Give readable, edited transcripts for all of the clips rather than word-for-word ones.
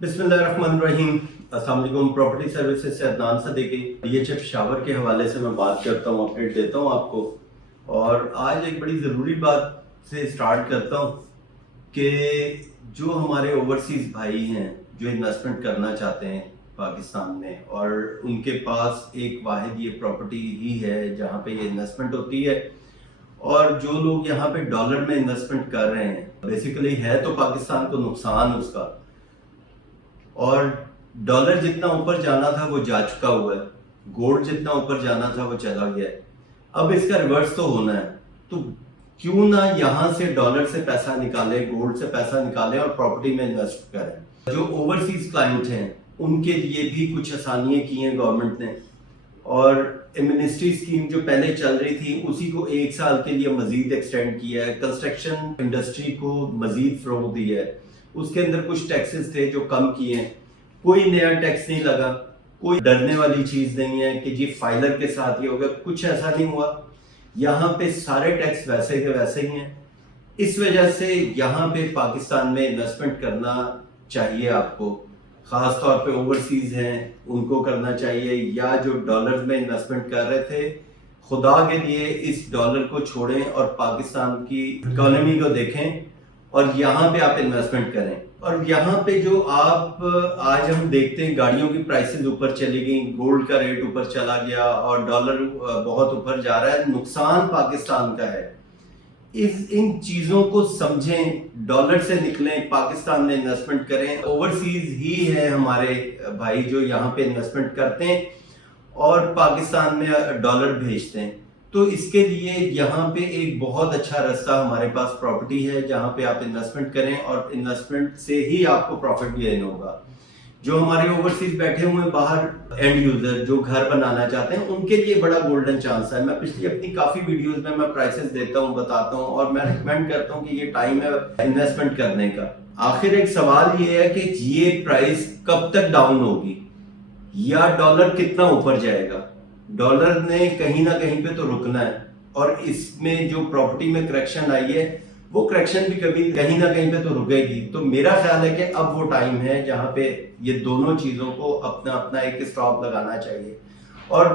बिस्मिल्लाहिर्रहमानिर्रहीम। अस्सलाम वालेकुम। प्रॉपर्टी सर्विसेज से अदनान सदीकी DHF शावर के हवाले से मैं बात करता हूँ, अपडेट देता हूँ आपको। और आज एक बड़ी ज़रूरी बात से स्टार्ट करता हूँ कि जो हमारे ओवरसीज़ भाई हैं जो इन्वेस्टमेंट करना चाहते हैं पाकिस्तान में, और उनके पास एक वाहिद ये प्रॉपर्टी ही है जहाँ पे ये इन्वेस्टमेंट होती है, और जो लोग यहाँ पे डॉलर में इन्वेस्टमेंट कर रहे हैं, बेसिकली है तो पाकिस्तान को नुकसान उसका, और डॉलर जितना ऊपर जाना था वो जा चुका हुआ है, गोल्ड जितना ऊपर जाना था वो चला गया है, अब इसका रिवर्स तो होना है। तो क्यों ना यहाँ से डॉलर से पैसा निकाले, गोल्ड से पैसा निकालें और प्रॉपर्टी में इन्वेस्ट करें। जो ओवरसीज क्लाइंट हैं उनके लिए भी कुछ आसानियाँ की हैं गवर्नमेंट ने, और एमनेस्टी स्कीम जो पहले चल रही थी उसी को 1 साल के लिए मजीद एक्सटेंड किया है। कंस्ट्रक्शन इंडस्ट्री को मजीद फ़रोग़ दिया है। उसके अंदर कुछ टैक्सेस थे जो कम किए हैं, कोई नया टैक्स नहीं लगा, कोई डरने वाली चीज़ नहीं है कि जी फाइलर के साथ ये होगा, कुछ ऐसा नहीं हुआ। यहाँ पे सारे टैक्स वैसे के वैसे ही हैं। इस वजह से यहाँ पे पाकिस्तान में इन्वेस्टमेंट करना चाहिए आपको, ख़ास तौर पे ओवरसीज़ हैं उनको करना चाहिए, या जो डॉलर में इन्वेस्टमेंट कर रहे थे, खुदा के लिए इस डॉलर को छोड़ें और पाकिस्तान की इकोनॉमी को देखें और यहाँ पे आप इन्वेस्टमेंट करें। और यहाँ पे जो आप आज हम देखते हैं गाड़ियों की प्राइसेस ऊपर चली गई, गोल्ड का रेट ऊपर चला गया और डॉलर बहुत ऊपर जा रहा है, नुकसान पाकिस्तान का है। इन चीज़ों को समझें, डॉलर से निकलें, पाकिस्तान में इन्वेस्टमेंट करें। ओवरसीज ही है हमारे भाई जो यहाँ पे इन्वेस्टमेंट करते हैं और पाकिस्तान में डॉलर भेजते हैं। तो इसके लिए यहाँ पे एक बहुत अच्छा रास्ता हमारे पास प्रॉपर्टी है जहाँ पे आप इन्वेस्टमेंट करें, और इन्वेस्टमेंट से ही आपको प्रॉफिट गेन होगा। जो हमारे ओवरसीज बैठे हुए हैं बाहर एंड यूजर जो घर बनाना चाहते हैं, उनके लिए बड़ा गोल्डन चांस है। मैं पिछली अपनी काफ़ी वीडियोस में मैं प्राइसेस देता हूँ, बताता हूँ, और मैं रिकमेंड करता हूँ कि ये टाइम है इन्वेस्टमेंट करने का। आखिर एक सवाल ये है कि ये प्राइस कब तक डाउन होगी या डॉलर कितना ऊपर जाएगा। डॉलर ने कहीं ना कहीं पे तो रुकना है, और इसमें जो प्रॉपर्टी में करेक्शन आई है वो करेक्शन भी कभी कहीं ना कहीं पे तो रुकेगी। तो मेरा ख्याल है कि अब वो टाइम है जहाँ पे ये दोनों चीज़ों को अपना अपना एक स्टॉप लगाना चाहिए। और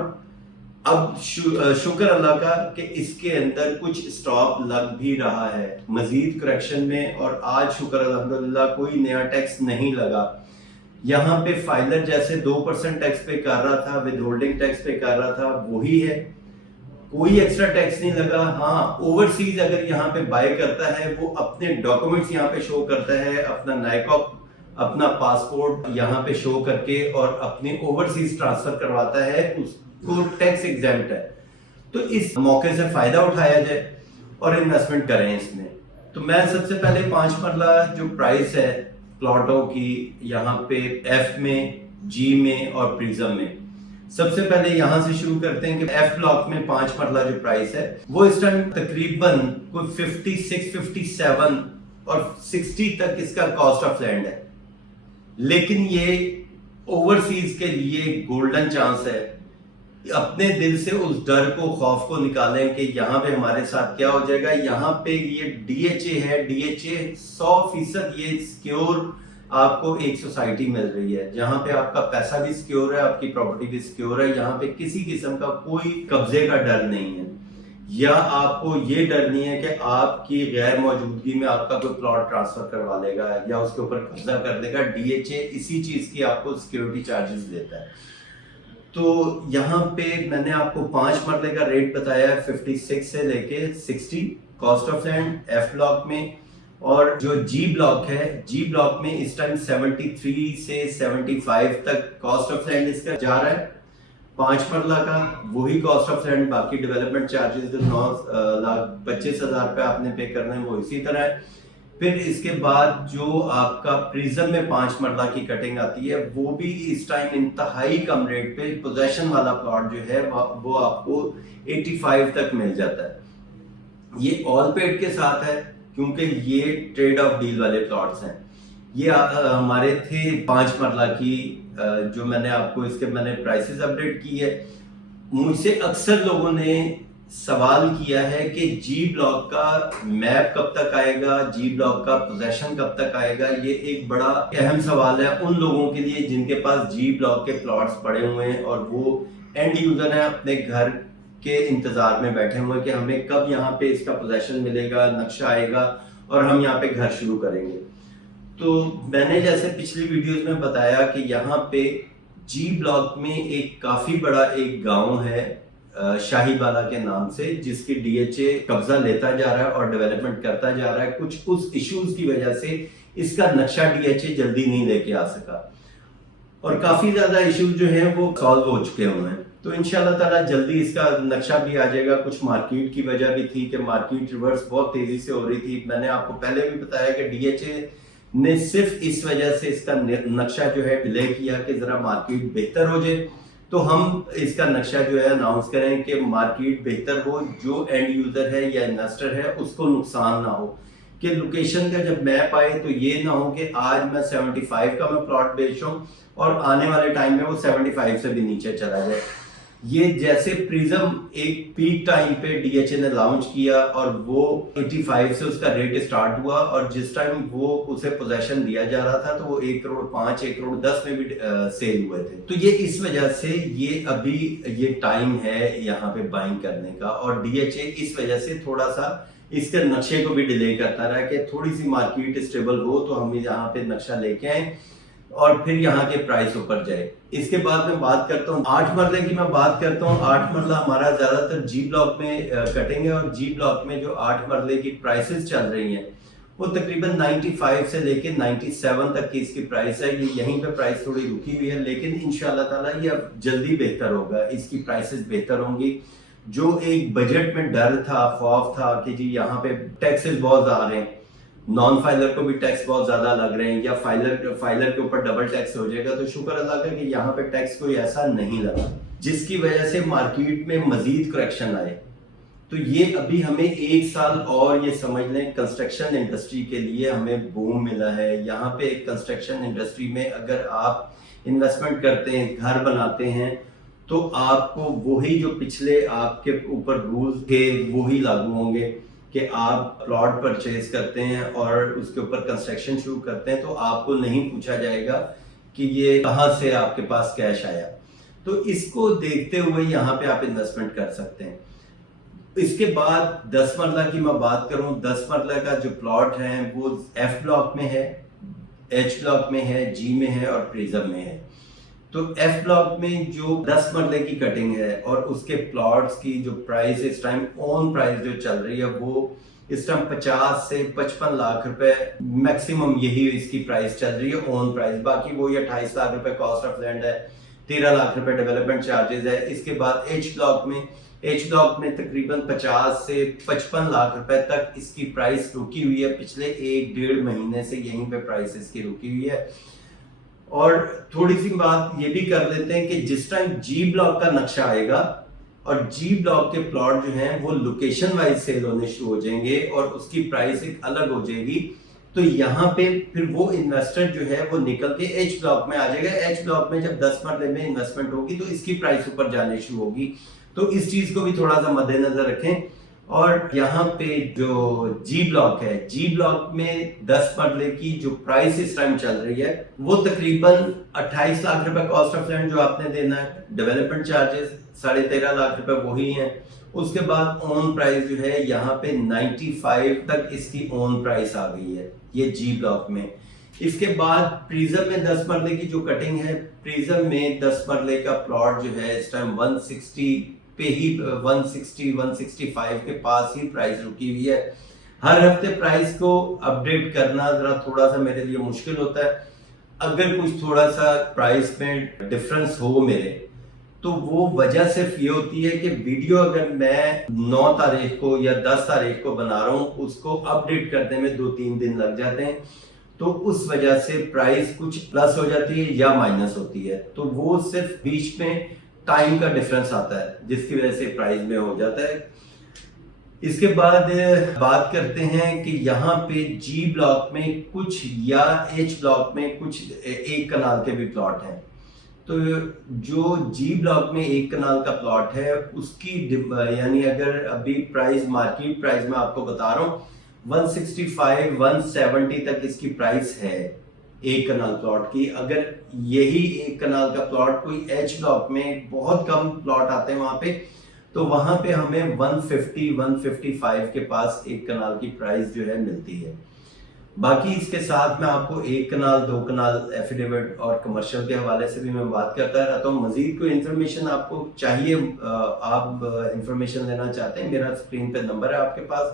अब शुक्र अल्लाह का कि इसके अंदर कुछ स्टॉप लग भी रहा है मजीद करेक्शन में, और आज शुक्र अल्हम्दुलिल्लाह कोई नया टैक्स नहीं लगा। यहाँ पे फाइलर जैसे 2% टैक्स पे कर रहा था, विद होल्डिंग टैक्स पे कर रहा था, वही है, कोई एक्स्ट्रा टैक्स नहीं लगा। हाँ, ओवरसीज अगर यहाँ पे बाय करता है वो अपने डॉक्यूमेंट्स यहाँ पे शो करता है, अपना नाइकॉप, अपना पासपोर्ट यहाँ पे शो करके और अपने ओवरसीज ट्रांसफर करवाता है, उसको टैक्स एग्जेम्प्ट है। तो इस मौके से फायदा उठाया जाए और इन्वेस्टमेंट करें इसमें। तो मैं सबसे पहले 5 मरला जो प्राइस है प्लॉटों की यहाँ पे एफ में, जी में और प्रिज्म में, सबसे पहले यहां से शुरू करते हैं कि एफ ब्लॉक में 5 मरला जो प्राइस है वो इस टाइम तकरीबन कोई 56, 57 और 60 तक इसका कॉस्ट ऑफ लैंड है। लेकिन ये ओवरसीज के लिए गोल्डन चांस है। अपने दिल से उस डर को, खौफ को निकालें कि यहाँ पे हमारे साथ क्या हो जाएगा। यहाँ पे ये DHA है, DHA 100% ये सिक्योर आपको एक सोसाइटी मिल रही है जहां पे आपका पैसा भी सिक्योर है, आपकी प्रॉपर्टी भी सिक्योर है। यहाँ पे किसी किस्म का कोई कब्जे का डर नहीं है, या आपको ये डर नहीं है कि आपकी गैर मौजूदगी में आपका कोई प्लॉट ट्रांसफर करवा लेगा या उसके ऊपर कब्जा कर लेगा। DHA इसी चीज की आपको सिक्योरिटी चार्जेस देता है। तो यहाँ पे मैंने आपको 5 मरले का रेट बताया है, 56 से लेके 60 cost of land F block में। और जो जी ब्लॉक है, जी ब्लॉक में इस टाइम 73 से 75 तक कॉस्ट ऑफ लैंड इसका जा रहा है। 5 मरला का वही कॉस्ट ऑफ लैंड, बाकी डेवलपमेंट चार्जेस 9,25,000 रुपये आपने पे करना है, वो इसी तरह है। फिर इसके बाद जो आपका प्रिज्म में 5 मरला की कटिंग आती है वो भी इस टाइम इंतहाई कम रेट पे, पोजेशन वाला प्लॉट जो है वो आपको 85 तक मिल जाता है। ये ऑल पेड के साथ है क्योंकि ये ट्रेड ऑफ डील वाले प्लॉट्स हैं। ये हमारे थे 5 मरला की, जो मैंने आपको इसके मैंने प्राइसेस अपडेट की है। मुझसे अक्सर लोगों ने सवाल किया है कि जी ब्लॉक का मैप कब तक आएगा, जी ब्लॉक का पोजेशन कब तक आएगा। ये एक बड़ा अहम सवाल है उन लोगों के लिए जिनके पास जी ब्लॉक के प्लॉट्स पड़े हुए हैं और वो एंड यूजर हैं, अपने घर के इंतजार में बैठे हुए हैं कि हमें कब यहाँ पे इसका पोजेशन मिलेगा, नक्शा आएगा और हम यहाँ पे घर शुरू करेंगे। तो मैंने जैसे पिछली वीडियोस में बताया कि यहाँ पे जी ब्लॉक में एक काफी बड़ा एक गांव है शाहीबाला के नाम से, जिसकी डीएचए कब्जा लेता जा रहा है और डेवलपमेंट करता जा रहा है। कुछ उस इश्यूज की वजह से इसका नक्शा डीएचए जल्दी नहीं लेके आ सका और काफी ज्यादा इश्यूज जो हैं वो सॉल्व हो चुके हुए हैं। तो इंशाल्लाह ताला जल्दी इसका नक्शा भी आ जाएगा। कुछ मार्केट की वजह भी थी कि मार्केट रिवर्स बहुत तेजी से हो रही थी। मैंने आपको पहले भी बताया कि डीएचए ने सिर्फ इस वजह से इसका नक्शा जो है डिले किया कि जरा मार्केट बेहतर हो जाए, तो हम इसका नक्शा जो है अनाउंस करें कि मार्केट बेहतर हो, जो एंड यूजर है या इन्वेस्टर है उसको नुकसान ना हो। कि लोकेशन का जब मैप आए तो ये ना हो कि आज मैं 75 का मैं प्लॉट बेच रहा हूँ और आने वाले टाइम में वो 75 से भी नीचे चला जाए। ये जैसे प्रिज्म एक पीक टाइम पे डीएचए ने लॉन्च किया और वो 85 से उसका रेट स्टार्ट हुआ और जिस टाइम वो उसे पोजेशन दिया जा रहा था तो वो 1 करोड़ 5, 1 करोड़ 10 में भी सेल हुए थे। तो ये इस वजह से ये अभी ये टाइम है यहाँ पे बाइंग करने का और डीएचए इस वजह से थोड़ा सा इसके नक्शे को भी डिले करता रहा कि थोड़ी सी मार्केट स्टेबल हो तो हम यहाँ पे नक्शा लेके आए और फिर यहाँ के प्राइस ऊपर जाए। इसके बाद मैं बात करता हूँ 8 मरले की। मैं बात करता हूँ 8 मरला हमारा ज्यादातर जी ब्लॉक में कटेंगे और जी ब्लॉक में जो 8 मरले की प्राइसेस चल रही हैं वो तकरीबन 95 से लेके 97 तक की इसकी प्राइस है। ये यहीं पे प्राइस थोड़ी रुकी हुई है, लेकिन इंशाल्लाह ताला ये अब जल्दी बेहतर होगा, इसकी प्राइसेस बेहतर होंगी। जो एक बजट में डर था, खौफ था कि जी यहाँ पे टैक्सेस बहुत आ रहे हैं, नॉन फाइलर को भी टैक्स बहुत ज्यादा लग रहे हैं या फाइलर के ऊपर डबल टैक्स हो जाएगा, तो शुक्र अल्लाह का कि यहाँ पे टैक्स कोई ऐसा नहीं लगा जिसकी वजह से मार्केट में मजीद करेक्शन आए। तो ये अभी हमें 1 साल और ये समझ लें कंस्ट्रक्शन इंडस्ट्री के लिए हमें बूम मिला है। यहाँ पे एक कंस्ट्रक्शन इंडस्ट्री में अगर आप इन्वेस्टमेंट करते हैं, घर बनाते हैं, तो आपको वही जो पिछले आपके ऊपर रूल्स थे वही लागू होंगे कि आप प्लॉट परचेज करते हैं और उसके ऊपर कंस्ट्रक्शन शुरू करते हैं तो आपको नहीं पूछा जाएगा कि ये कहाँ से आपके पास कैश आया। तो इसको देखते हुए यहाँ पे आप इन्वेस्टमेंट कर सकते हैं। इसके बाद 10 मरला की मैं बात करूं, 10 मरला का जो प्लॉट है वो एफ ब्लॉक में है, एच ब्लॉक में है, जी में है और प्रिज्म में है। तो एफ ब्लॉक में जो 10 मरले की कटिंग है और उसके प्लॉट्स की जो प्राइस इस टाइम ऑन प्राइस जो चल रही है वो इस टाइम 50 से 55 लाख रुपए मैक्सिमम यही इसकी प्राइस चल रही है ऑन प्राइस। बाकी वो 28 लाख रुपए कॉस्ट ऑफ लैंड है, 13 लाख रुपए डेवलपमेंट चार्जेस है। इसके बाद एच ब्लॉक में तकरीबन 50 से 55 लाख रुपए तक इसकी प्राइस रुकी हुई है। पिछले 1-1.5 महीने से यहीं पे प्राइस इसकी रुकी हुई है। और थोड़ी सी बात ये भी कर लेते हैं कि जिस टाइम जी ब्लॉक का नक्शा आएगा और जी ब्लॉक के प्लॉट जो हैं वो लोकेशन वाइज सेल होने शुरू हो जाएंगे और उसकी प्राइस एक अलग हो जाएगी, तो यहाँ पे फिर वो इन्वेस्टर जो है वो निकल के एच ब्लॉक में आ जाएगा। एच ब्लॉक में जब 10 मरले में इन्वेस्टमेंट होगी तो इसकी प्राइस ऊपर जाने शुरू होगी। तो इस चीज को भी थोड़ा सा मद्देनजर रखें। और यहाँ पे जो जी ब्लॉक है, जी ब्लॉक में 10 मरले की जो प्राइस इस टाइम चल रही है वो तकरीबन 28 लाख रुपए कॉस्ट ऑफ लैंड जो आपने देना है, डेवलपमेंट चार्जेस 13.5 लाख रुपए वही हैं। उसके बाद ऑन प्राइस जो है यहाँ पे 95 तक इसकी ऑन प्राइस आ गई है ये जी ब्लॉक में। इसके बाद प्रिज्म में 10 मरले की जो कटिंग है, प्रिज्म में 10 मरले का प्लॉट जो है इस टाइम 160 पे ही 160-165 के पास ही प्राइस रुकी हुई है। हर हफ्ते प्राइस को अपडेट करना जरा थोड़ा सा मेरे लिए मुश्किल होता है। अगर कुछ थोड़ा सा प्राइस में डिफरेंस हो मेरे, तो वो वजह सिर्फ ये होती है कि वीडियो अगर मैं 9 तारीख को या 10 तारीख को बना रहा हूँ उसको अपडेट करने में 2-3 दिन लग जाते हैं, तो उस वजह से प्राइस कुछ प्लस हो जाती है या माइनस होती है। तो वो सिर्फ बीच में टाइम का डिफरेंस आता है जिसकी वजह से प्राइस में हो जाता है। इसके बाद बात करते हैं कि यहाँ पे जी ब्लॉक में कुछ या एच ब्लॉक में कुछ 1 कनाल के भी प्लॉट हैं। تو جو جی بلاک میں 1 کنال کا پلاٹ ہے اس کی یعنی اگر ابھی پرائز مارکیٹ پرائز میں آپ کو بتا رہا ہوں 165 170 تک اس کی پرائز ہے 1 کنال پلاٹ کی. اگر یہی 1 کنال کا پلاٹ کوئی ایچ بلاک میں بہت کم پلاٹ آتے ہیں وہاں پہ تو وہاں پہ ہمیں 150 155 کے پاس 1 کنال کی پرائز جو ہے ملتی ہے. باقی اس کے ساتھ میں آپ کو 1 کنال 2 کنال ایفیڈیوٹ اور کمرشل کے حوالے سے بھی میں بات کرتا رہتا ہوں. مزید کوئی انفارمیشن آپ کو چاہیے، آپ انفارمیشن لینا چاہتے ہیں، میرا اسکرین پہ نمبر ہے آپ کے پاس.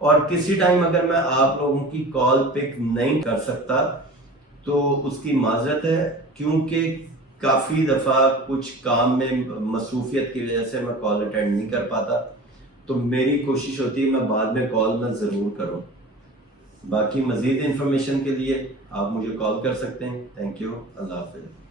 اور کسی ٹائم اگر میں آپ لوگوں کی کال پک نہیں کر سکتا تو اس کی معذرت ہے، کیونکہ کافی دفعہ کچھ کام میں مصروفیت کی وجہ سے میں کال اٹینڈ نہیں کر پاتا. تو میری کوشش ہوتی ہے میں بعد میں کال میں ضرور کروں. باقی مزید انفارمیشن کے لیے آپ مجھے کال کر سکتے ہیں. Thank you. اللہ حافظ.